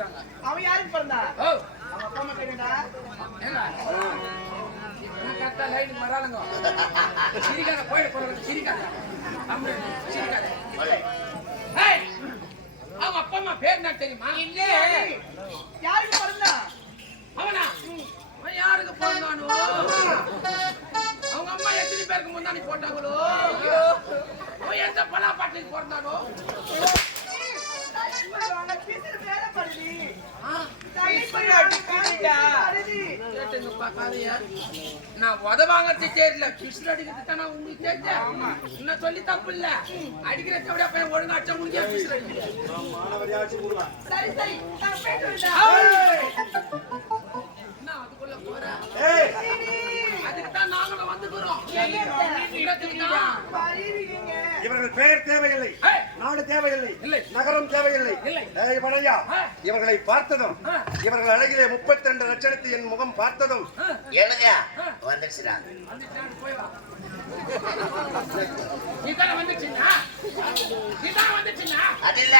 இருக்கிறாங்க அவன் யாருக்கு பிறந்தா? அவன் அப்பா அம்மா நான் கரெக்டா லைனுக்கு வராளுங்க. சிரிக்காத கோயில் போறவங்க சிரிக்காத. சிரிக்காத. அவங்க அப்பா அம்மா பேர் என்ன தெரியுமா? இல்ல. யாருக்கு பிறந்தா? அவனா? அவன் யாருக்கு பிறந்தானோ? அவங்க அம்மா எத்தனை பேருக்கு முன்னாடி போட்டாங்களோ? அவன் எந்த பலா பாட்டுக்கு பிறந்தானோ? நான் உத வாங்கறது தெரியல. பிஸ்டல் அடிக்கிறது தானே உங்களுக்கு தெரிஞ்ச? இன்னும் சொல்லி தப்பு இல்ல. அடிக்கிற விட போய் ஒழுங்கா அடிச்சா முடிஞ்சா பிஸ்டல் அடிக்கிறேன் சரி சரி. என்ன அதுக்குள்ள போற? ஏய். அதுக்கு தான் நாங்களும் வந்துக்கிறோம். இடத்துக்கு தான். வருவீங்க. இவர்கள் பெயர் தேவையில்லை நாடு தேவையில்லை இல்லை. நகரம் தேவையில்லை. இவர்களை பார்த்ததும். இவர்கள் அழகிலே முப்பத்தி ரெண்டு லட்சணத்து என் முகம் பார்த்ததும் ஏனுங்க வந்துடுச்சுடா அது இல்ல.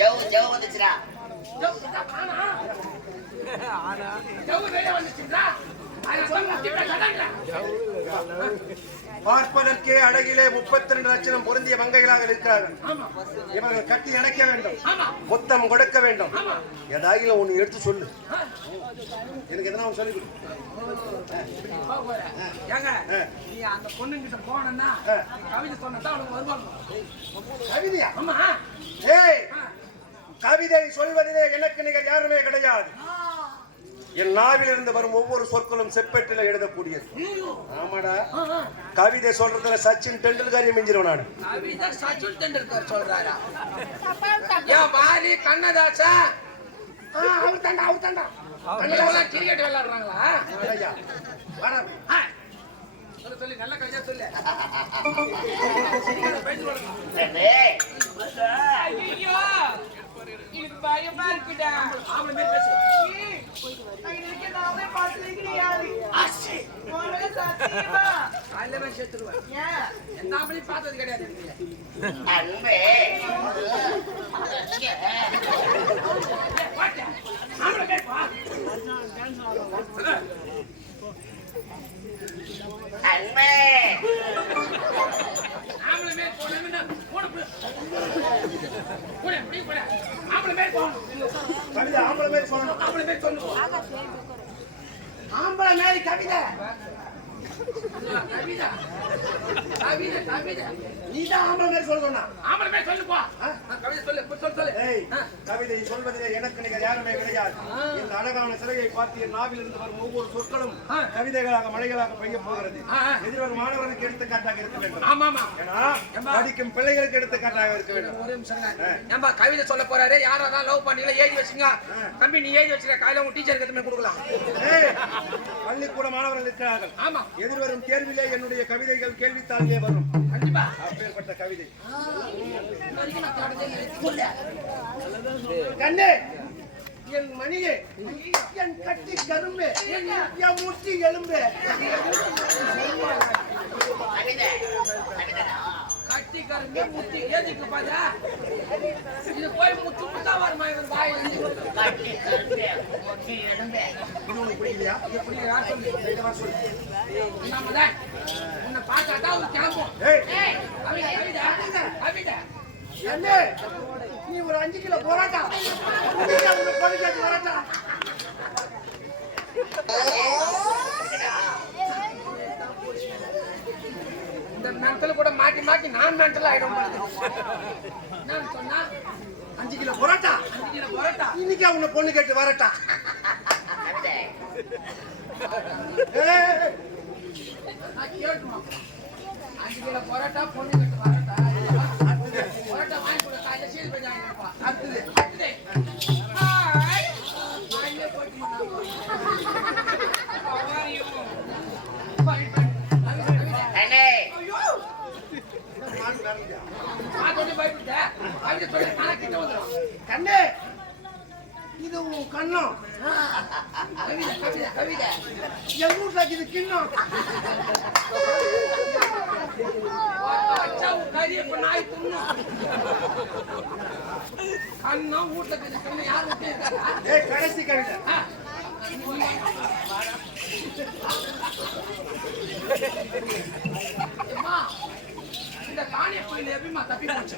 ஜவு ஜவு வந்துச்சுடா. பார்ப்பதற்கே அழகிலே முப்பத்தி ரெண்டு லட்சணம் பொருந்திய மங்கைகளாக இருக்கிறார்கள். இவர்கள் கட்டி இணைக்க வேண்டும். முத்தம் கொடுக்க வேண்டும். ஏதாயிலும் ஒண்ணு எடுத்து சொல்லு. எனக்கு எதனா ஒண்ணு சொல்லி. நீ அந்த பொண்ணுங்கிட்ட. கவிதை சொன்னதான் அவனுக்கு வருவாங்க. கவிதையா? ஆமா. ஏய். கவிதை சொல்வதிலே எனக்கு நிகர் யாருமே கிடையாது. என் நாவிலிருந்து வரும் ஒவ்வொரு சொற்களும் செப்பேட்டில் எழுதக்கூடியது. ஆமாடா. கவிதை சொல்றதுல சச்சின் டெண்டுல்கரையும் மிஞ்சிரும் நான் கவிதை சச்சின் டெண்டுல்கர் சொல்றாரா? ஏன் பாரி கண்ணதாசா? ஆ, அவர் தாண்டா அவர் தாண்டா கிரிக்கெட் விளையாடுறாங்களா. சொல்லு நல்ல கவிதை சொல்லு. பேசி எனக்கு பயமா இருக்குடா பார்த்தது கிடையாது ஆச்சி. உன் மேல சத்தியமா காலையில போய் சேர்த்துருவேன். ஏன் எந்த ஆம்பளையும் பார்த்தது கிடையாது நீங்க. அன்பே ஏய், வாட்ட. ஆம்பளை பேர் வா. அன்பே ஆம்பளை மேல் போனோம்னா போன போடு. போடு, இப்படி போடு. ஆம்பளை மேல் போகணும். கவிதை ஆம்பளை மாதிரி சொல்லணும் ஆம்பளை மேல் சொல்லணும். ஆம்பளை மேல் கவிதை. கவிதை. கவிதை, கவிதை. நீதான் ஆம்பளை மாதிரி சொல்லணும் ஆம்பளை மேல் சொல்லுப்பா. ஆ, கவிதை சொல்லு, இப்ப சொல்லு, சொல்லு. ஏய் ஆ. கவிதை சொல்வதிலே எனக்கு நிகர் யாருமே கிடையாது. இந்த அழகான சிலையை பார்த்து என் நாவில் இருந்து வரும் ஒவ்வொரு சொற்களும். கவிதைகளாக மழைகளாக பெய்ய போகிறது. எதிர்வரும் மாணவர்களுக்கு எடுத்துக்காட்டாக இருக்க வேண்டும். ஆமா, ஆமா. ஏன்னா. படிக்கும் பிள்ளைகளுக்கு எடுத்துக்காட்டாக இருக்க வேண்டும். ஒரு நிமிஷம் ஆ. ஏம்பா கவிதை சொல்ல போறாரு? யாராவது லவ் பண்ணீங்களா எழுதி வச்சுங்க. தம்பி நீ எழுதி வச்சுக்க காலையில உங்க டீச்சருக்கு எடுத்துமே கொடுக்கலாம் பள்ளிக்கூட மாணவர்கள் இருக்கிறார்கள். ஆமா. எதிர்வரும் தேர்விலே என்னுடைய கவிதைகள் கேள்வித்தாளிலே வரும். கண்ணே என் மணியே என் கட்டி கரும்பு என் முட்டி எலும்பு. கவிதை கவிதைடா கட்டி கருங்க முத்தி ஏதிக்கு பாஜா இது போய் முத்து முத்தா வருமா இவன் வாய் உன்னை பார்த்தா தான் அவன் கிளம்பும் நீ ஒரு அஞ்சு கிலோ போராட்டா. படிக்காது வரட்டா இந்த மென்டல் கூட மாட்டி மாட்டி நான் மென்டல் ஆயிடும். நான் சொன்னா அஞ்சு கிலோ போராட்டா. அஞ்சு கிலோ பரோட்டா. இன்னைக்கு அவனை பொண்ணு கேட்டு வரட்டா. அஞ்சு கிலோ பரோட்டா பொண்ணு கட்டு பரோட்டா பரோட்டா வாங்கி கொடு காலையில சீல் பண்ணி அடுத்தது. கண்ணே இது உன் கண்ணம். எங்க வீட்டுல இது கிண்ணம். நாய் துண்ணும் கண்ணா வீட்டுல கண்ணு யார் விட்டு ஏய் கடைசி கவிதை. அம்மா, இந்த தானிய கோயில் எப்படிம்மா தப்பி போச்சு?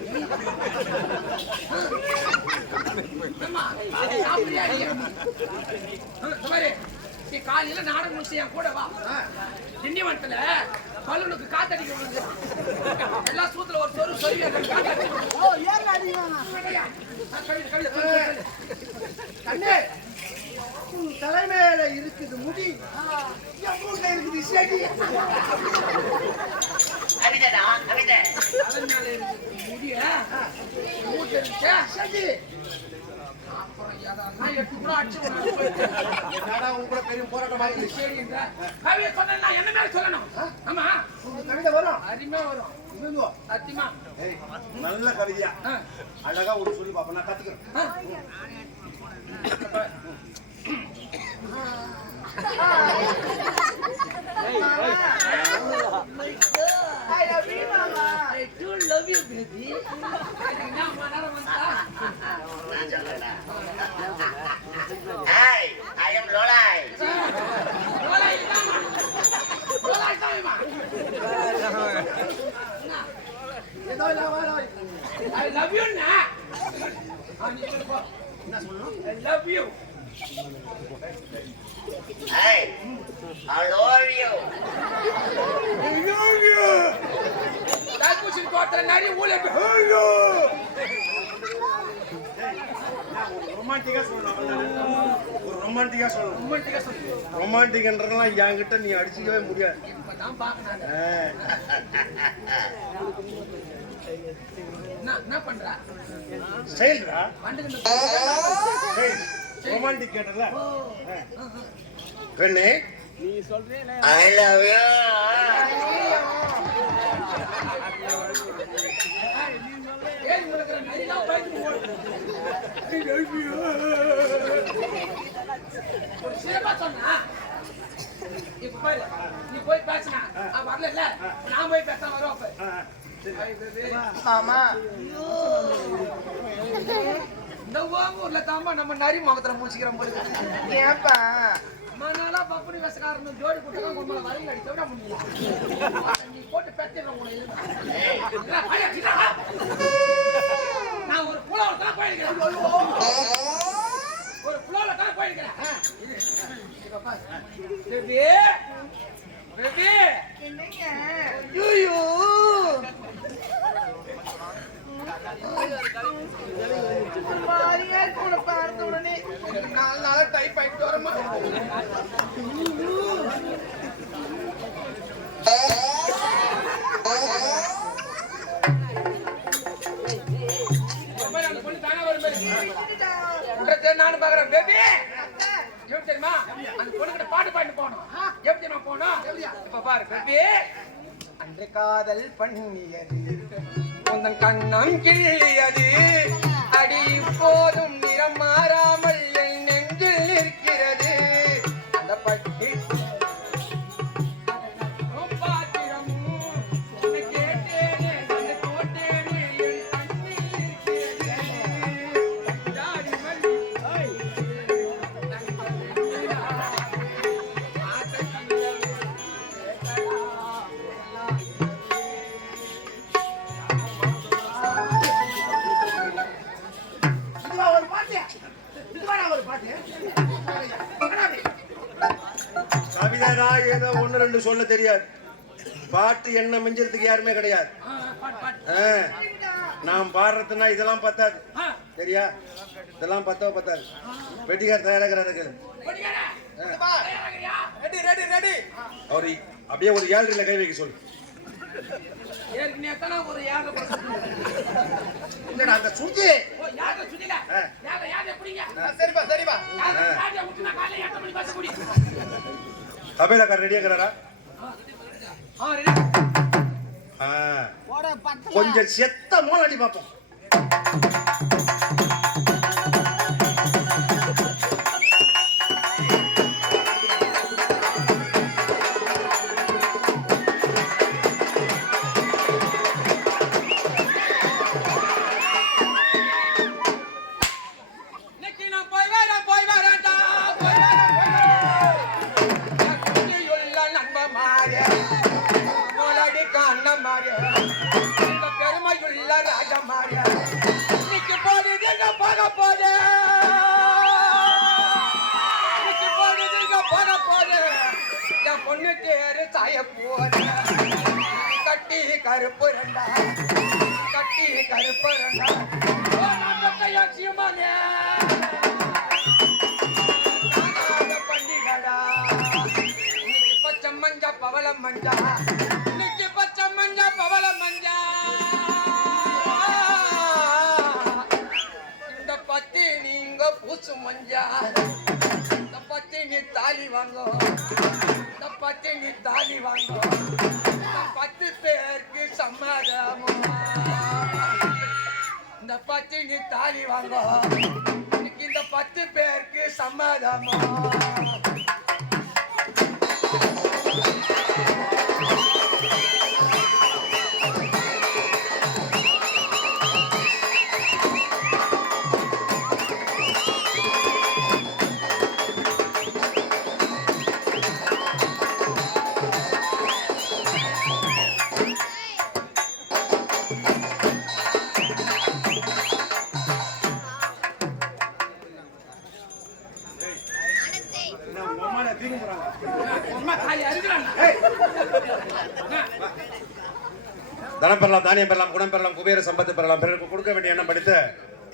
நீ காலையில நாடகம் முடிச்சு என் கூட வா. திண்டிவனத்துல பலூனுக்கு காத்தடிக்க விடுது எல்லா சூத்துல ஒரு சொரு சொல்லி. கண்ணே உன் தலைமையில இருக்குது முடி. என் இருக்குது செடி. என்னடா உன் கூட பெரிய போராட்டம் சொன்னா என்ன மேல சொல்லணும் ஆமா கவிதை வரும் அருமையா வரும் இதுவோ? சத்தியமா ஏய், நல்ல கவிதையா. அழகா ஒரு சொல்லி பாப்பா நான் கத்துக்கிறேன். love you, baby. Hi, I am Lolai. Lolai, come Lolai, come I love you, na. I love you. Hey, hello. ஊழல் இருக்கு. ரொமான்டிக்கா சொல்லணும் ஒரு ரொமான்டிக்கா சொல்லணும். ரொமான்டிக்கா சொல்லு. ரொமான்டிக்ன்றதெல்லாம் என்கிட்ட நீ அடிச்சுக்கவே முடியாது. என்ன பண்ற? ரொமான்டிக் கேட்டல? பெண்ணே. ஐ லவ் யூ இப்ப போய் நீ போய் பேசினா அவன் வரல நான் போய் பேச வரும் அப்ப இந்த ஊர்ல தாமா நம்ம நரி முகத்துல மூச்சிக்கிறோம் போது ஏன்பா? மனாலா பப்புனி வேசக்காரன் ஜோடி போட்டு உங்களை வரையில் அடிக்க முடியல நீ போட்டு பெத்திடுறோம் உங்களை புலவர் தான் போயிருக்கிறேன்? ஒரு புலவர் தான் போயிருக்கிறேன். Baby baby. ஐயோ. மாறியா கூட பார்த்த உடனே நாலு நாளா டைப் ஆயிட்டு வரமா அந்த நானும் பாக்குறேன் பேபி எப்படி தெரியுமா? அந்த பொண்ணுகிட்ட பாட்டு பாட்டு போனோம் எப்படி தெரியுமா போனோம் இப்ப பாரு பேபி அன்று காதல் பண்ணியது. உந்தன் கண்ணம் கிள்ளியது. அடி போதும் நிறம் மாறா. சொல்ல தெரியாது. பாட்டு என்ன மிஞ்சறதுக்கு யாருமே கிடையாது. நான் பாடுறதுன்னா இதெல்லாம் பத்தாது. சரியா? இதெல்லாம் பத்தோ பத்தாது. வெட்டிக்கார் தயாராகிறாரு? அவரு அப்படியே ஒரு ஏழரையில கை வைக்க சொல்லு. அந்த எப்படிங்க? சரிப்பா சரிப்பா. ஏழரை, ஏழரை கொஞ்சம் செத்த மூலடி பார்ப்போம் சம்மதமா? தனம் பெறலாம் தானியம் பெறலாம் குணம் பெறலாம் குபேர சம்பத்து பெறலாம். பிறருக்கு கொடுக்க வேண்டிய எண்ணம் படித்த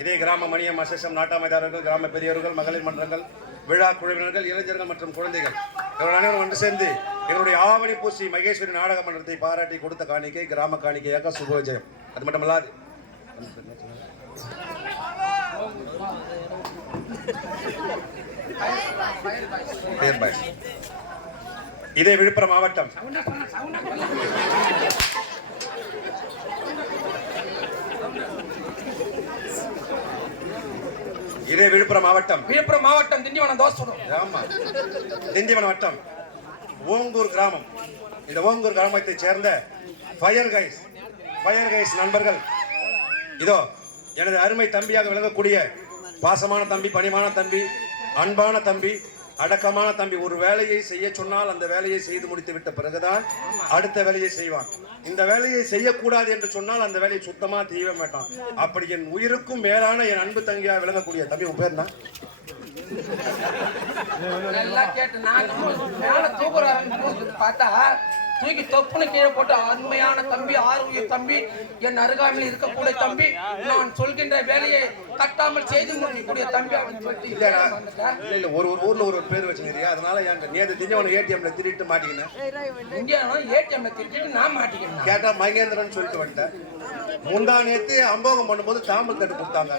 இதே கிராம மணியம் அசேஷம் நாட்டாமைதாரர்கள் கிராம பெரியவர்கள் மகளிர் மன்றங்கள் விழா குழுவினர்கள் இளைஞர்கள் மற்றும் குழந்தைகள். இவர்கள் அனைவரும் ஒன்று சேர்ந்து எங்களுடைய ஆவணி பூசி மகேஸ்வரி நாடக மன்றத்தை பாராட்டி கொடுத்த காணிக்கை கிராம காணிக்கையாக சுபவிஜயம் அது மட்டுமல்லாது. பேர். இதே விழுப்புரம் மாவட்டம். இதே விழுப்புரம் மாவட்டம். விழுப்புரம் மாவட்டம் திண்டிவனம் தோசை ஆமா. திண்டிவனம் வட்டம். ஓங்கூர் கிராமம். இந்த ஓங்கூர் கிராமத்தைச் சேர்ந்த ஃபயர் கைஸ் ஃபயர் கைஸ் நண்பர்கள். இதோ எனது அருமை தம்பியாக விளங்கக்கூடிய பாசமான தம்பி பணிவான தம்பி அன்பான தம்பி அடக்கமான தம்பி ஒரு வேலையை செய்ய சொன்னால் அந்த வேலையை செய்து முடித்து விட்ட பிறகுதான் அடுத்த வேலையை செய்வான். இந்த வேலையை செய்யக்கூடாது என்று சொன்னால் அந்த வேலையை சுத்தமா செய்ய மாட்டான். அப்படி என் உயிருக்கும் மேலான என் அன்பு தங்கியாக விளங்கக்கூடிய தம்பி உன் பேர் பார்த்தா தூக்கி தொப்புன்னு கீழே போட்டு அருமையான தம்பி ஆறு தம்பி என் அருகாமையில் இருக்கக்கூடிய தம்பி நான் சொல்கின்ற வேலையை கட்டாமல் செய்து முடிக்கக்கூடிய தம்பி அவன் வந்துட்டேன். இல்ல இல்ல ஒரு ஒரு ஊர்ல ஒரு ஒரு பேர் வச்சுக்கிறியா? அதனால என் நேத்து திஞ்சவன ஏடிஎம்ல திருட்டு மாட்டிக்கினேன்? இங்கே ஏடிஎம்ல திருச்சிட்டு நான் மாட்டிக்கிறேன் கேட்டா மகேந்திரன் சொல்லிட்டு வந்துட்டேன் முந்தா நேத்து அம்போகம் பண்ணும்போது தாம்பல் தட்டு கொடுத்தாங்க.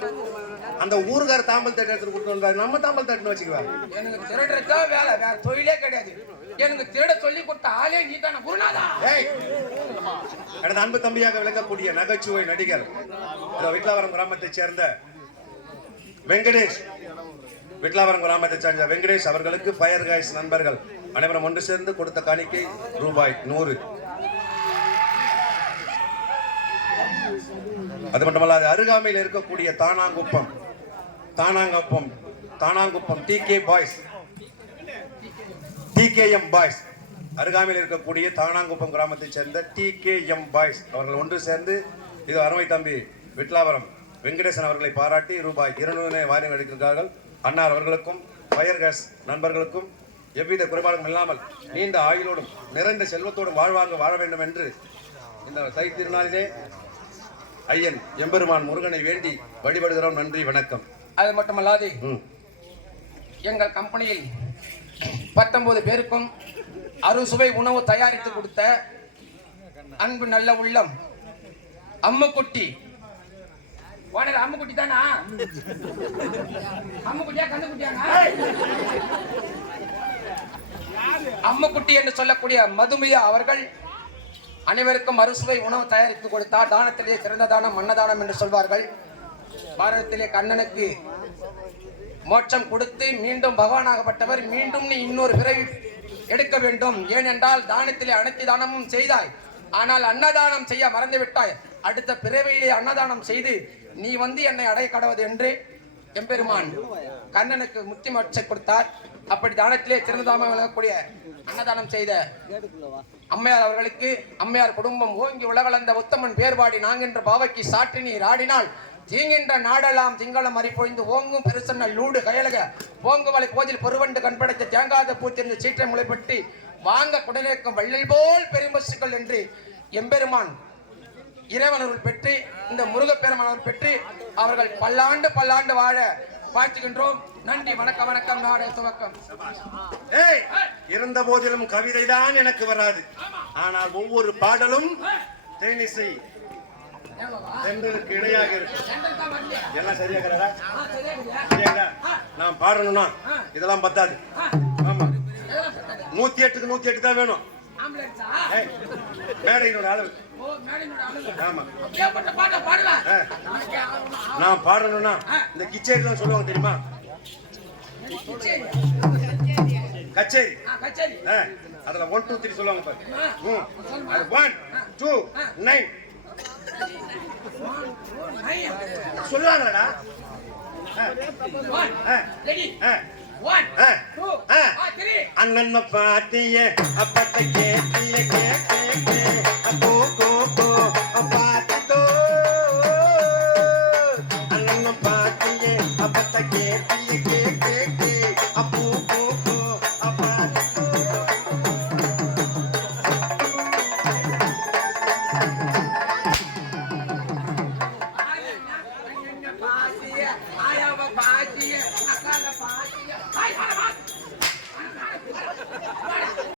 அந்த ஊருக்கார தாம்பல் தட்டு எடுத்து கொடுத்து வந்தாரு. நம்ம தாம்பல் தட்டுன்னு வச்சுக்குவேன் எனக்கு திருடுறதா வேலை வேற தொழிலே கிடையாது. எனக்கு திருட சொல்லி கொடுத்த ஆளே நீ தானே குருநாதா? ஏய்! எனது அன்பு தம்பியாக விளங்கக்கூடிய நகைச்சுவை நடிகர் விட்லாவரம் கிராமத்தைச் சேர்ந்த வெங்கடேஷ். விட்லாவரம் கிராமத்தைச் சேர்ந்த வெங்கடேஷ் அவர்களுக்கு ஃபயர் கைஸ் நண்பர்கள் அனைவரும் ஒன்று சேர்ந்து கொடுத்த காணிக்கை ரூபாய் நூறு. அது மட்டுமல்லாது அருகாமையில் இருக்கக்கூடிய Thanankuppam. Thanankuppam Thanankuppam T K boys TKM boys அருகாமையில் இருக்கக்கூடிய தானாங்குப்பம் கிராமத்தைச் சேர்ந்த டிகேஎம் பாய்ஸ் அவர்கள் ஒன்று சேர்ந்து இது அருமை தம்பி விட்லாவரம் வெங்கடேசன் அவர்களை பாராட்டி ரூபாய் இருநூறு வாரியம் எடுக்கிறார்கள் அன்னார் அவர்களுக்கும் ஃபயர் கேஸ் நண்பர்களுக்கும் எவ்வித குறைபாடும் இல்லாமல் நீண்ட ஆயுளோடும் நிறைந்த செல்வத்தோடும் வாழ்வாங்க வாழ வேண்டும் என்று இந்த தை திருநாளிலே ஐயன் எம்பெருமான் முருகனை வேண்டி வழிபடுகிறோம். நன்றி வணக்கம். அது மட்டுமல்லாது எங்கள் கம்பெனியில் பத்தொன்பது பேருக்கும் அறுசுவை உணவு தயாரித்து கொடுத்த அன்பு நல்ல உள்ளம் அம்முக்குட்டி. ஓனர் அம்முக்குட்டி தானா? அம்முக்குட்டியா கண்ணுக்குட்டியாங்க அம்முக்குட்டி என்று சொல்லக்கூடிய மதுமியா அவர்கள் அனைவருக்கும் அறுசுவை உணவு தயாரித்து கொடுத்தார். தானத்திலே சிறந்த தானம் மன்னதானம் என்று சொல்வார்கள். பாரதத்திலே கண்ணனுக்கு மோட்சம் கொடுத்து மீண்டும் பகவானாகப்பட்டவர் மீண்டும் நீ இன்னொரு பிறவி எடுக்க வேண்டும். ஏனென்றால் தானத்திலே அனைத்து தானமும் செய்தாய். ஆனால் அன்னதானம் செய்ய மறந்து விட்டாய். அடுத்த பிறவியிலே அன்னதானம் செய்து நீ வந்து என்னை அடைய கடவது என்று எம்பெருமான் கண்ணனுக்கு முத்தி மோட்சம் கொடுத்தார். அப்படி தானத்திலே திருநதாம விளங்கக்கூடிய அன்னதானம் செய்த அம்மையார் அவர்களுக்கு அம்மையார் குடும்பம் ஓங்கி உலகளந்த உத்தமன் பேர்பாடி நாங்கென்ற பாவைக்கு சாற்றி நீர் ஆடினால் தீங்கின்ற நாடெல்லாம் திங்களம் அறிப்பொழிந்து ஓங்கும் பெருசன்ன லூடு கயலக. ஓங்குவலை போதில் பொருவண்டு கண்படைத்த தேங்காத பூத்திருந்த சீற்றை முளைப்பட்டி வாங்க குடலேக்கும் வள்ளல் போல் பெரும்பசுக்கள் என்று எம்பெருமான் இறைவனர்கள் பெற்று இந்த முருகப்பெருமான் பெற்று அவர்கள் பல்லாண்டு பல்லாண்டு வாழ வாழ்த்துகின்றோம். நன்றி வணக்கம் வணக்கம் நாடே துவக்கம். ஏய் இருந்த போதிலும் கவிதை தான் எனக்கு வராது. ஆனால் ஒவ்வொரு பாடலும் தேனிசை தென்றலுக்கு இணையாக இருக்கு. எல்லாம் சரியாகிறதா சரியாகிறா நான் பாடணும்னா இதெல்லாம் பத்தாது. ஆமா. நூத்தி எட்டுக்கு நூத்தி எட்டு தான் வேணும். மேடையினோட அளவு. ஆமா. நான் பாடணும்னா இந்த கிச்சேரி தான் சொல்லுவாங்க தெரியுமா? கச்சேரி? அதுல ஒன் டூ த்ரீ சொல்லுவாங்க பாரு. ஒன் டூ நைன் சொல்லுவாங்களாடா ஆ, ஒன் ஆ, ரெடி ஆ, அண்ணன்